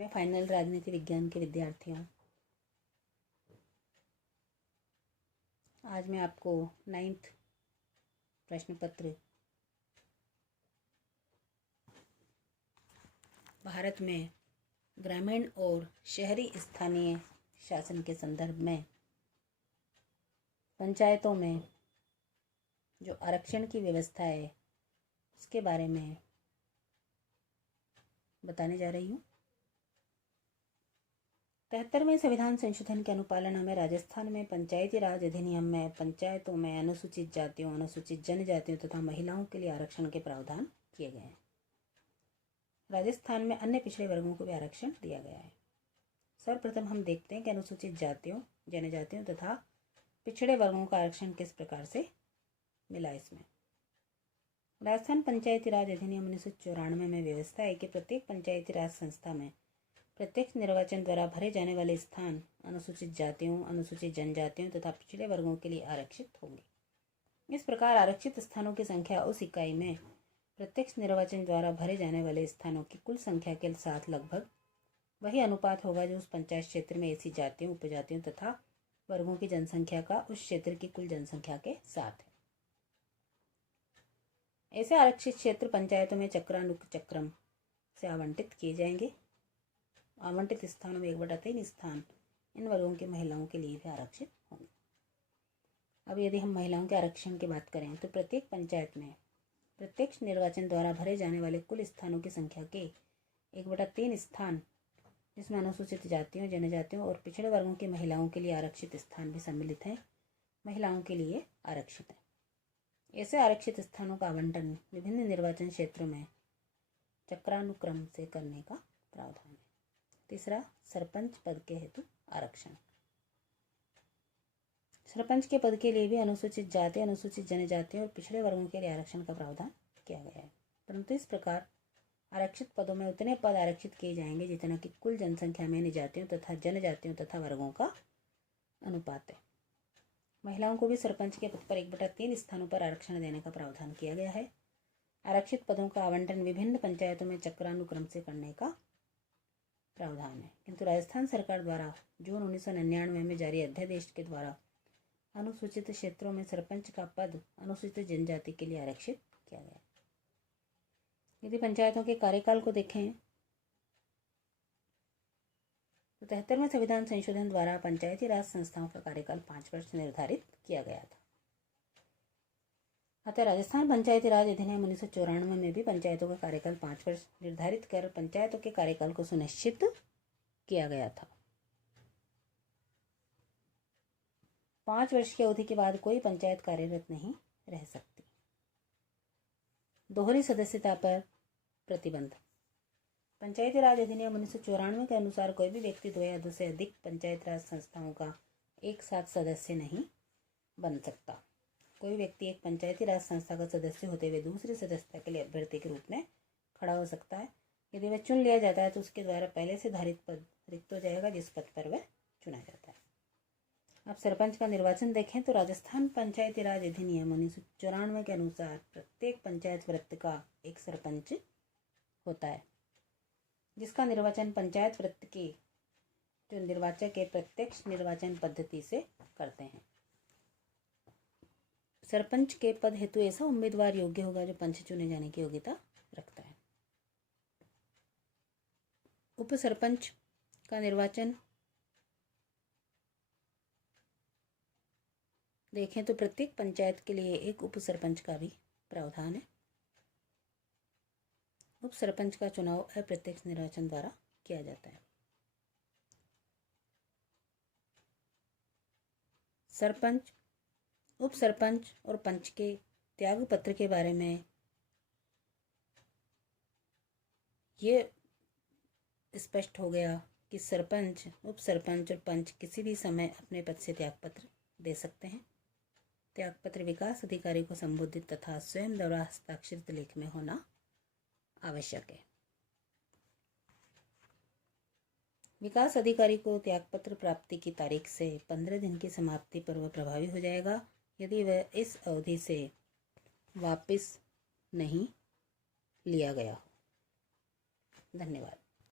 मैं फाइनल राजनीति विज्ञान के विद्यार्थी हूँ। आज मैं आपको 9th प्रश्न पत्र भारत में ग्रामीण और शहरी स्थानीय शासन के संदर्भ में पंचायतों में जो आरक्षण की व्यवस्था है उसके बारे में बताने जा रही हूँ। 73वें संविधान संशोधन के अनुपालन में राजस्थान में पंचायती राज अधिनियम में पंचायतों में अनुसूचित जातियों, अनुसूचित जनजातियों तथा महिलाओं के लिए आरक्षण के प्रावधान किए गए हैं। राजस्थान में अन्य पिछड़े वर्गों को भी आरक्षण दिया गया है। सर्वप्रथम हम देखते हैं कि अनुसूचित जातियों, जनजातियों तथा पिछड़े वर्गों का आरक्षण किस प्रकार से मिला। इसमें राजस्थान पंचायती राज अधिनियम 1994 में व्यवस्था है कि प्रत्येक पंचायती राज संस्था में प्रत्यक्ष निर्वाचन द्वारा भरे जाने वाले स्थान अनुसूचित जातियों, अनुसूचित जनजातियों तथा पिछड़े वर्गों के लिए आरक्षित होंगे। इस प्रकार आरक्षित स्थानों की संख्या उस इकाई में प्रत्यक्ष निर्वाचन द्वारा भरे जाने वाले स्थानों की कुल संख्या के साथ लगभग वही अनुपात होगा जो उस पंचायत क्षेत्र में ऐसी जातियों, उपजातियों तथा वर्गों की जनसंख्या का उस क्षेत्र की कुल जनसंख्या के साथ है। ऐसे आरक्षित क्षेत्र पंचायतों में चक्रानुक्रम से आवंटित किए जाएंगे। आवंटित स्थानों में 1/3 स्थान इन वर्गों की महिलाओं के लिए भी आरक्षित होंगे। अब यदि हम महिलाओं के आरक्षण की बात करें तो प्रत्येक पंचायत में प्रत्यक्ष निर्वाचन द्वारा भरे जाने वाले कुल स्थानों की संख्या के 1/3 स्थान जिसमें अनुसूचित जातियों, जनजातियों और पिछड़े वर्गों की महिलाओं के लिए आरक्षित स्थान भी सम्मिलित हैं, महिलाओं के लिए आरक्षित है। ऐसे आरक्षित स्थानों का आवंटन विभिन्न निर्वाचन क्षेत्रों में चक्रानुक्रम से करने का प्रावधान है। तीसरा, सरपंच पद के हेतु आरक्षण। सरपंच के पद के लिए भी अनुसूचित जाति, अनुसूचित जनजातियों और पिछड़े वर्गों के लिए आरक्षण का प्रावधान किया गया है, परंतु इस प्रकार आरक्षित पदों में उतने पद आरक्षित किए जाएंगे जितना कि कुल जनसंख्या में इन जातियों तथा जनजातियों तथा वर्गों का अनुपात है। महिलाओं को भी सरपंच के पद पर 1/3 स्थानों पर आरक्षण देने का प्रावधान किया गया है। आरक्षित पदों का आवंटन विभिन्न पंचायतों में चक्रानुक्रम से करने का प्रावधान है, किंतु राजस्थान सरकार द्वारा जून 1999 में जारी अध्यादेश के द्वारा अनुसूचित क्षेत्रों में सरपंच का पद अनुसूचित जनजाति के लिए आरक्षित किया गया। यदि पंचायतों के कार्यकाल को देखें तो 73वें संविधान संशोधन द्वारा पंचायती राज संस्थाओं का कार्यकाल 5 वर्ष निर्धारित किया गया था। अतः राजस्थान पंचायती राज अधिनियम 1994 में भी पंचायतों का कार्यकाल 5 वर्ष निर्धारित कर पंचायतों के कार्यकाल को सुनिश्चित किया गया था। 5 वर्ष की अवधि के बाद कोई पंचायत कार्यरत नहीं रह सकती। दोहरी सदस्यता पर प्रतिबंध। पंचायती राज अधिनियम 1994 के अनुसार कोई भी व्यक्ति 2 या 2 से अधिक पंचायत राज संस्थाओं का एक साथ सदस्य नहीं बन सकता। कोई व्यक्ति एक पंचायती राज संस्था का सदस्य होते हुए दूसरी सदस्यता के लिए अभ्यर्थी के रूप में खड़ा हो सकता है। यदि वह चुन लिया जाता है तो उसके द्वारा पहले से धारित पद रिक्त हो जाएगा जिस पद पर वह चुना जाता है। अब सरपंच का निर्वाचन देखें तो राजस्थान पंचायती राज अधिनियम 1994 के अनुसार प्रत्येक पंचायत वृत्त का एक सरपंच होता है, जिसका निर्वाचन पंचायत वृत्त के जो निर्वाचक है प्रत्यक्ष निर्वाचन पद्धति से करते हैं। सरपंच के पद हेतु ऐसा उम्मीदवार योग्य होगा जो पंच चुने जाने की योग्यता रखता है। उप सरपंच का निर्वाचन देखें तो प्रत्येक पंचायत के लिए एक उप सरपंच का भी प्रावधान है। उप सरपंच का चुनाव अप्रत्यक्ष निर्वाचन द्वारा किया जाता है। सरपंच, उप सरपंच और पंच के त्याग पत्र के बारे में ये स्पष्ट हो गया कि सरपंच, उप सरपंच और पंच किसी भी समय अपने पद से त्याग पत्र दे सकते हैं। त्याग पत्र विकास अधिकारी को संबोधित तथा स्वयं द्वारा हस्ताक्षरित लेख में होना आवश्यक है। विकास अधिकारी को त्यागपत्र प्राप्ति की तारीख से 15 दिन की समाप्ति पर वह प्रभावी हो जाएगा यदि वह इस अवधि से वापस नहीं लिया गया हो। धन्यवाद।